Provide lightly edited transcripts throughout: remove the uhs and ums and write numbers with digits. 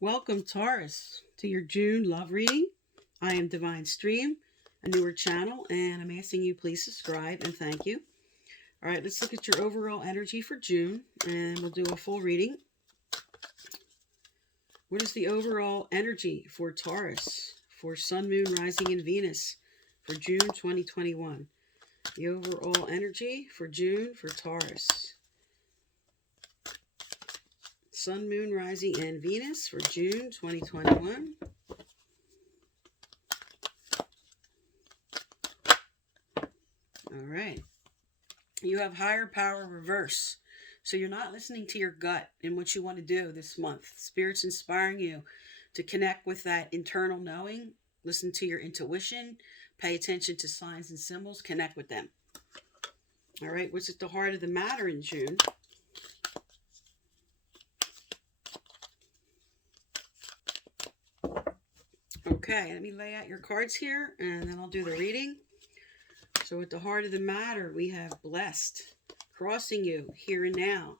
Welcome, Taurus, to your June love reading. I am Divine Stream, a newer channel, and I'm asking you please subscribe and thank you. All right, let's look at your overall energy for June, and we'll do a full reading. What is the overall energy for Taurus, for Sun, Moon, Rising, and Venus for June 2021? The overall energy for June for Taurus. Sun, Moon, Rising, and Venus for June 2021. All right. You have higher power reverse. So you're not listening to your gut and what you want to do this month. Spirit's inspiring you to connect with that internal knowing. Listen to your intuition. Pay attention to signs and symbols. Connect with them. All right. What's at the heart of the matter in June? Okay, let me lay out your cards here, and then I'll do the reading. So at the heart of the matter, we have blessed, crossing you here and now.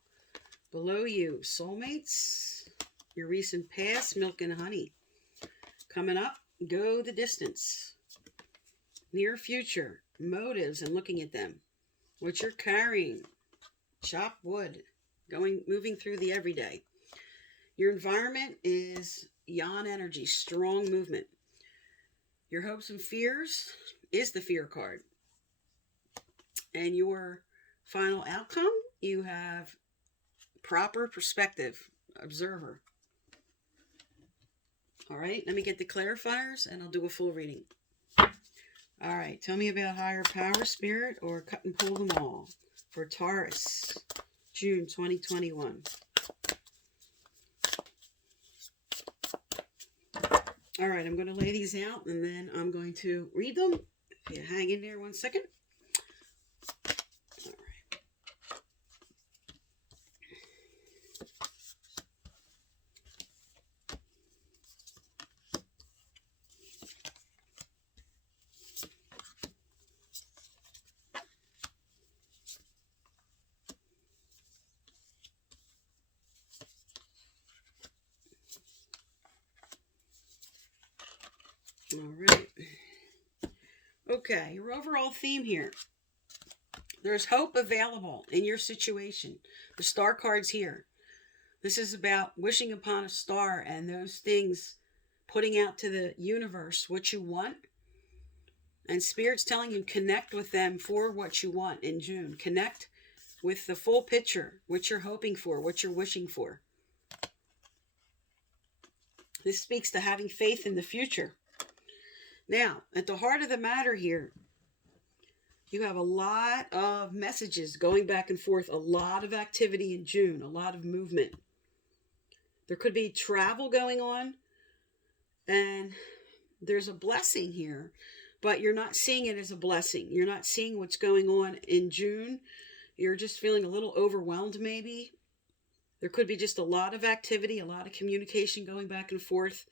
Below you, soulmates, your recent past, milk and honey. Coming up, go the distance. Near future, motives and looking at them. What you're carrying, chop wood, moving through the everyday. Your environment is Yan energy, strong movement. Your hopes and fears is the fear card. And your final outcome, you have proper perspective, observer. All right, let me get the clarifiers and I'll do a full reading. All right, tell me about higher power, spirit, or cut and pull them all for Taurus, June 2021. All right, I'm going to lay these out and then I'm going to read them. If you hang in there 1 second. All right. All right. Okay, your overall theme here. There's hope available in your situation. The star card's here. This is about wishing upon a star and those things, putting out to the universe what you want. And Spirit's telling you connect with them for what you want in June. Connect with the full picture, what you're hoping for, what you're wishing for. This speaks to having faith in the future. Now, at the heart of the matter here, you have a lot of messages going back and forth, a lot of activity in June, a lot of movement. There could be travel going on, and there's a blessing here, but you're not seeing it as a blessing. You're not seeing what's going on in June. You're just feeling a little overwhelmed maybe. There could be just a lot of activity, a lot of communication going back and forth.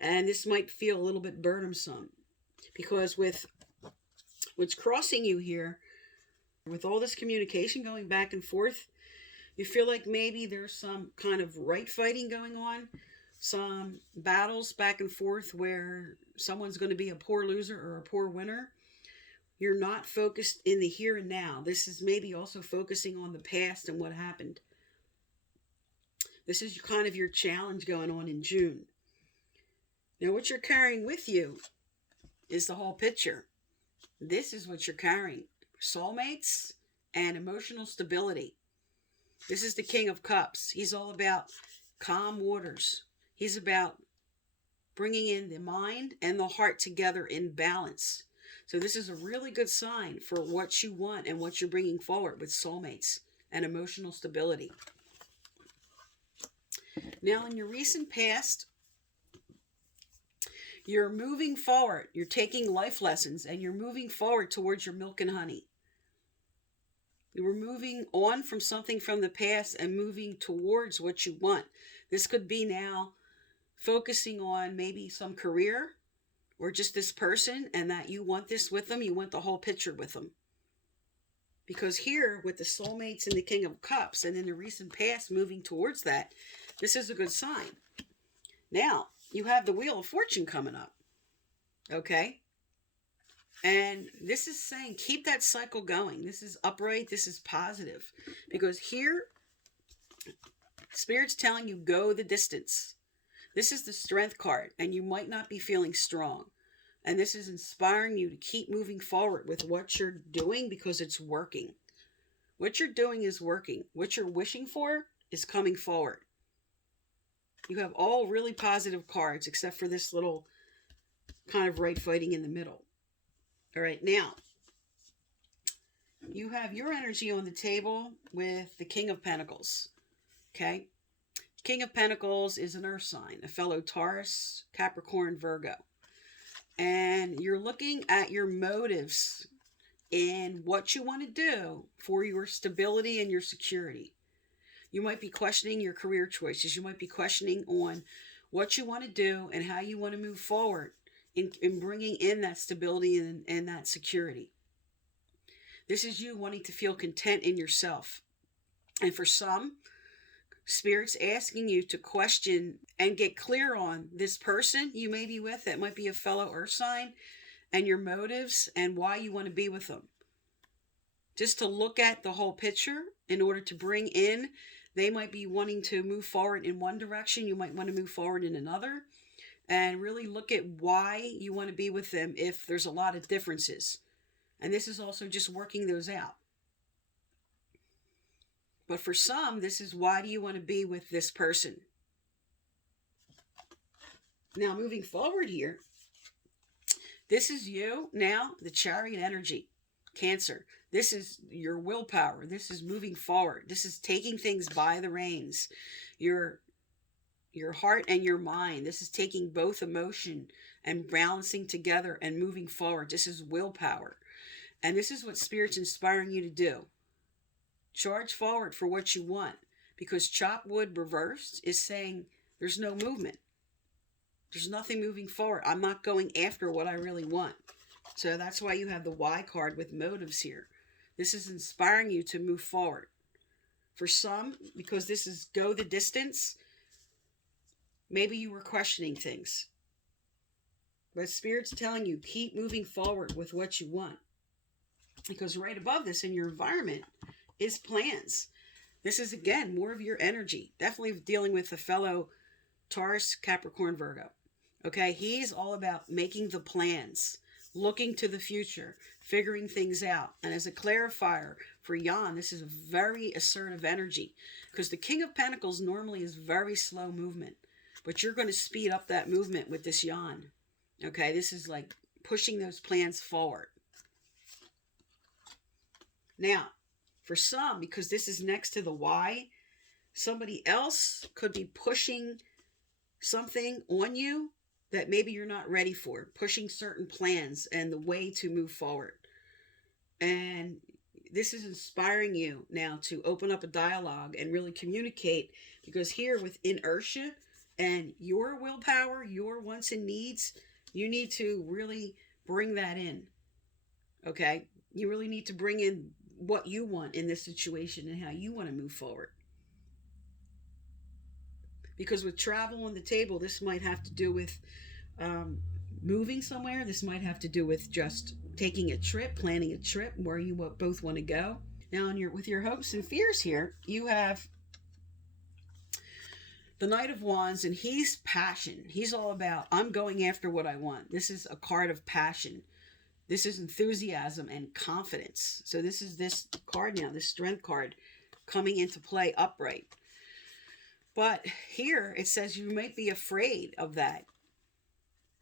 And this might feel a little bit burdensome because with what's crossing you here, with all this communication going back and forth, you feel like maybe there's some kind of right fighting going on, some battles back and forth where someone's going to be a poor loser or a poor winner. You're not focused in the here and now. This is maybe also focusing on the past and what happened. This is kind of your challenge going on in June. Now, what you're carrying with you is the whole picture. This is what you're carrying. Soulmates and emotional stability. This is the King of Cups. He's all about calm waters. He's about bringing in the mind and the heart together in balance. So this is a really good sign for what you want and what you're bringing forward with soulmates and emotional stability. Now, in your recent past, you're moving forward. You're taking life lessons and you're moving forward towards your milk and honey. You were moving on from something from the past and moving towards what you want. This could be now focusing on maybe some career or just this person and that you want this with them. You want the whole picture with them. Because here with the soulmates and the King of Cups and in the recent past moving towards that, this is a good sign. Now, you have the Wheel of Fortune coming up. Okay? And this is saying keep that cycle going. This is upright. This is positive. Because here, Spirit's telling you go the distance. This is the Strength card, and you might not be feeling strong. And this is inspiring you to keep moving forward with what you're doing because it's working. What you're doing is working. What you're wishing for is coming forward. You have all really positive cards except for this little kind of right fighting in the middle. All right, now, you have your energy on the table with the King of Pentacles. Okay? King of Pentacles is an earth sign, a fellow Taurus, Capricorn, Virgo. And you're looking at your motives in what you want to do for your stability and your security. You might be questioning your career choices. You might be questioning on what you want to do and how you want to move forward in bringing in that stability and that security. This is you wanting to feel content in yourself. And for some, Spirit's asking you to question and get clear on this person you may be with that might be a fellow earth sign and your motives and why you want to be with them. Just to look at the whole picture in order to bring in, they might be wanting to move forward in one direction. You might want to move forward in another, and really look at why you want to be with them if there's a lot of differences. And this is also just working those out. But for some, this is why do you want to be with this person? Now, moving forward here, this is you now, the Chariot energy, Cancer. This is your willpower. This is moving forward. This is taking things by the reins. Your heart and your mind. This is taking both emotion and balancing together and moving forward. This is willpower. And this is what Spirit's inspiring you to do. Charge forward for what you want. Because chop wood reversed is saying there's no movement. There's nothing moving forward. I'm not going after what I really want. So that's why you have the Y card with motives here. This is inspiring you to move forward. For some, because this is go the distance, maybe you were questioning things. But Spirit's telling you, keep moving forward with what you want. Because right above this in your environment is plans. This is, again, more of your energy. Definitely dealing with a fellow Taurus, Capricorn, Virgo. Okay, he's all about making the plans, looking to the future, figuring things out. And as a clarifier for Jan, this is a very assertive energy. Because the King of Pentacles normally is very slow movement. But you're going to speed up that movement with this Jan. Okay, this is like pushing those plans forward. Now, for some, because this is next to the Y, somebody else could be pushing something on you that maybe you're not ready for, pushing certain plans and the way to move forward. And this is inspiring you now to open up a dialogue and really communicate, because here with inertia and your willpower, your wants and needs, you need to really bring that in. Okay? You really need to bring in what you want in this situation and how you want to move forward. Because with travel on the table, this might have to do with moving somewhere. This might have to do with just taking a trip, planning a trip where you both want to go. Now, with your hopes and fears here, you have the Knight of Wands, and he's passion. He's all about, I'm going after what I want. This is a card of passion. This is enthusiasm and confidence. So this is this card now, this Strength card, coming into play upright. But here it says you might be afraid of that.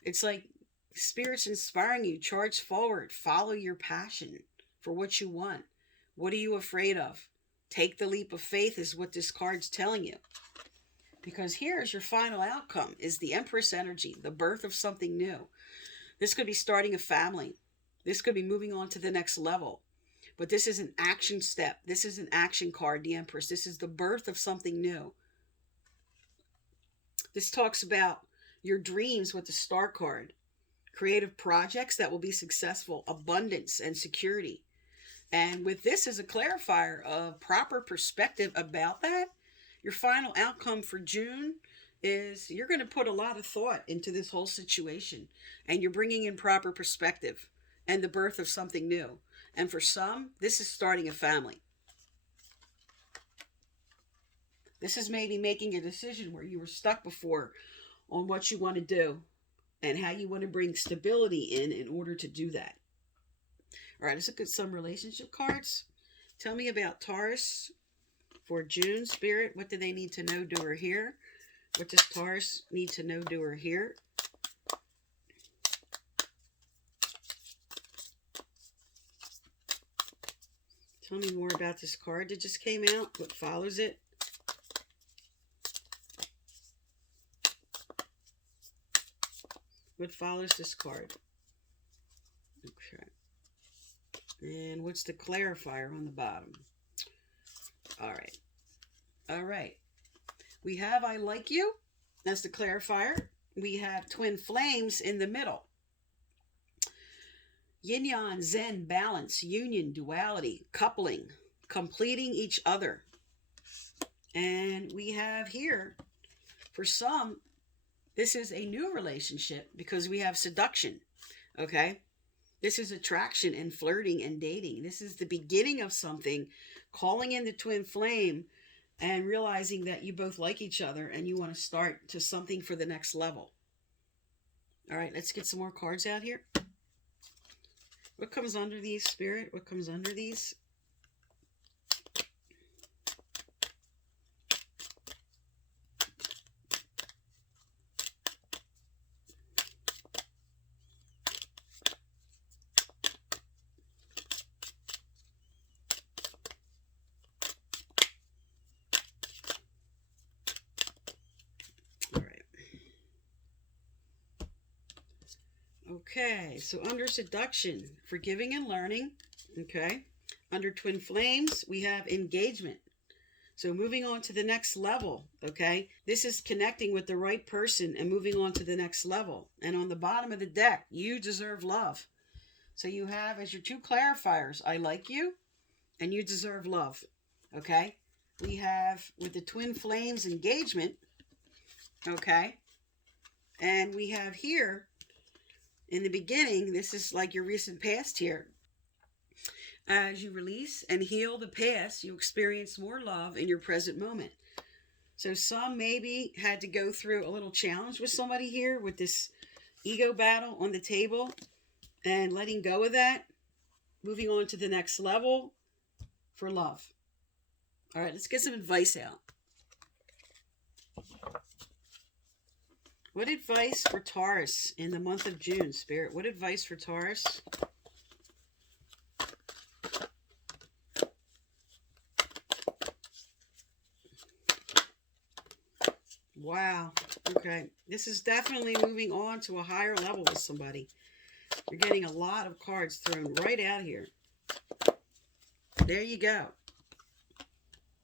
It's like Spirit's inspiring you. Charge forward. Follow your passion for what you want. What are you afraid of? Take the leap of faith is what this card's telling you. Because here's your final outcome, is the Empress energy, the birth of something new. This could be starting a family. This could be moving on to the next level. But this is an action step. This is an action card, the Empress. This is the birth of something new. This talks about your dreams with the Star card. Creative projects that will be successful. Abundance and security. And with this as a clarifier of proper perspective about that, your final outcome for June is you're going to put a lot of thought into this whole situation, and you're bringing in proper perspective and the birth of something new. And for some, this is starting a family. This is maybe making a decision where you were stuck before on what you want to do and how you want to bring stability in order to do that. All right, let's look at some relationship cards. Tell me about Taurus for June, Spirit. What do they need to know, do, or hear? What does Taurus need to know, do, or hear? Tell me more about this card that just came out. What follows it? What follows this card? Okay. And what's the clarifier on the bottom? All right. All right. We have I like you. That's the clarifier. We have twin flames in the middle. Yin yang, zen, balance, union, duality, coupling, completing each other. And we have here, for some, this is a new relationship because we have seduction. Okay? This is attraction and flirting and dating. This is the beginning of something, calling in the twin flame and realizing that you both like each other and you want to start to something for the next level. All right, let's get some more cards out here. What comes under these, Spirit? What comes under these? Okay, so under seduction, forgiving and learning. Okay, under twin flames, we have engagement. So moving on to the next level. Okay, this is connecting with the right person and moving on to the next level. And on the bottom of the deck, you deserve love. So you have as your two clarifiers, I like you and you deserve love. Okay, we have with the twin flames engagement. Okay, and we have here in the beginning, this is like your recent past here. As you release and heal the past, you experience more love in your present moment. So some maybe had to go through a little challenge with somebody here with this ego battle on the table and letting go of that, moving on to the next level for love. All right, let's get some advice out. What advice for Taurus in the month of June, Spirit? What advice for Taurus? Wow. Okay. This is definitely moving on to a higher level with somebody. You're getting a lot of cards thrown right out here. There you go.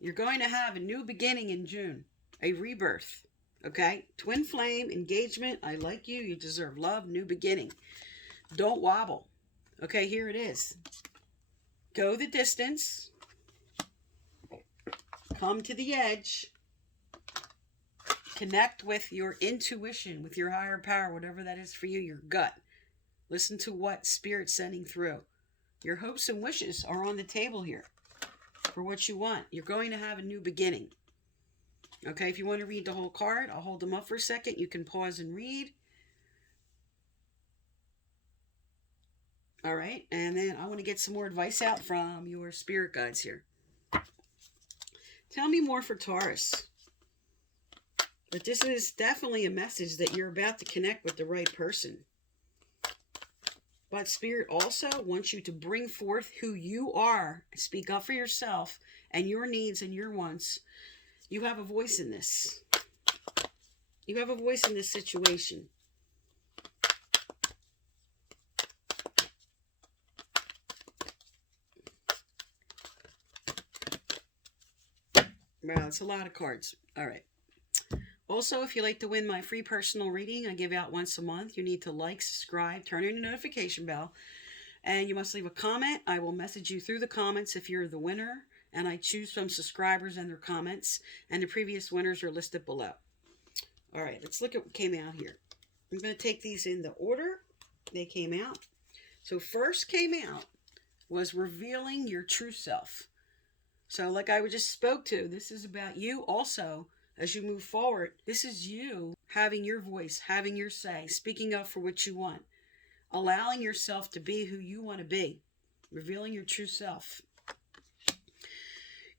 You're going to have a new beginning in June. A rebirth. Okay, twin flame, engagement, I like you, you deserve love, new beginning. Don't wobble. Okay, here it is. Go the distance. Come to the edge. Connect with your intuition, with your higher power, whatever that is for you, your gut. Listen to what Spirit's sending through. Your hopes and wishes are on the table here for what you want. You're going to have a new beginning. Okay, if you want to read the whole card, I'll hold them up for a second. You can pause and read. All right, and then I want to get some more advice out from your spirit guides here. Tell me more for Taurus. But this is definitely a message that you're about to connect with the right person. But Spirit also wants you to bring forth who you are. Speak up for yourself and your needs and your wants. You have a voice in this. You have a voice in this situation. Wow, it's a lot of cards. All right. Also, if you'd like to win my free personal reading, I give out once a month. You need to like, subscribe, turn on your notification bell, and you must leave a comment. I will message you through the comments if you're the winner. And I choose from subscribers and their comments, and the previous winners are listed below. All right, let's look at what came out here. I'm going to take these in the order they came out. So first came out was revealing your true self. So like I just spoke to, this is about you also as you move forward. This is you having your voice, having your say, speaking up for what you want, allowing yourself to be who you want to be, revealing your true self.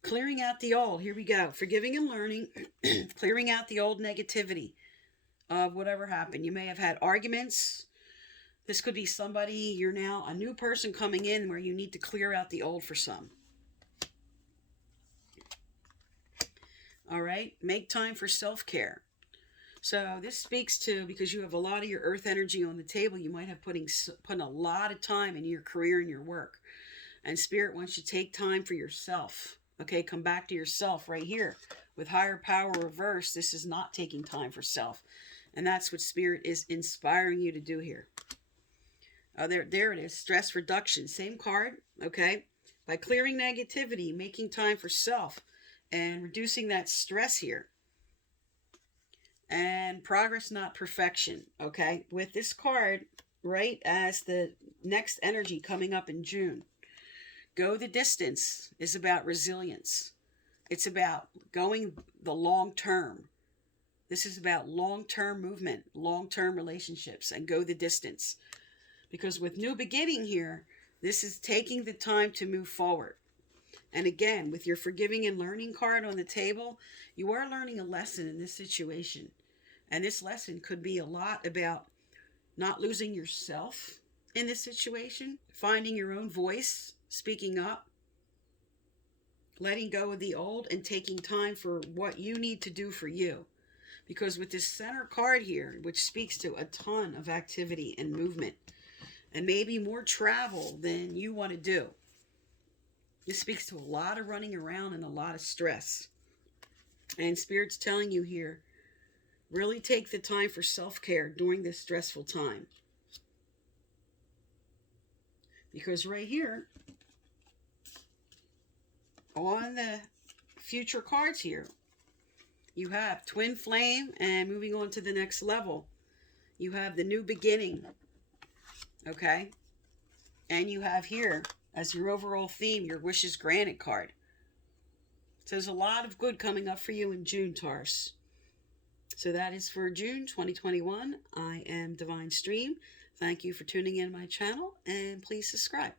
Clearing out the old. Here we go. Forgiving and learning. Clearing out the old negativity of whatever happened. You may have had arguments. This could be somebody, you're now a new person coming in where you need to clear out the old for some. All right. Make time for self-care. So this speaks to, because you have a lot of your earth energy on the table, you might have putting a lot of time in your career and your work. And Spirit wants you to take time for yourself. Okay, come back to yourself right here. With higher power reverse, this is not taking time for self. And that's what Spirit is inspiring you to do here. Oh, there it is. Stress reduction. Same card, okay? By clearing negativity, making time for self, and reducing that stress here. And progress, not perfection, okay? With this card, right as the next energy coming up in June. Go the distance is about resilience. It's about going the long term. This is about long-term movement, long-term relationships, and go the distance. Because with new beginning here, this is taking the time to move forward. And again, with your forgiving and learning card on the table, you are learning a lesson in this situation. And this lesson could be a lot about not losing yourself in this situation, finding your own voice, speaking up, letting go of the old, and taking time for what you need to do for you. Because with this center card here, which speaks to a ton of activity and movement, and maybe more travel than you want to do, this speaks to a lot of running around and a lot of stress. And Spirit's telling you here, really take the time for self-care during this stressful time. Because right here, on the future cards here, you have twin flame, and moving on to the next level, you have the new beginning, okay? And you have here, as your overall theme, your wishes granted card. So there's a lot of good coming up for you in June, Taurus. So that is for June 2021. I am Divine Stream. Thank you for tuning in my channel, and please subscribe.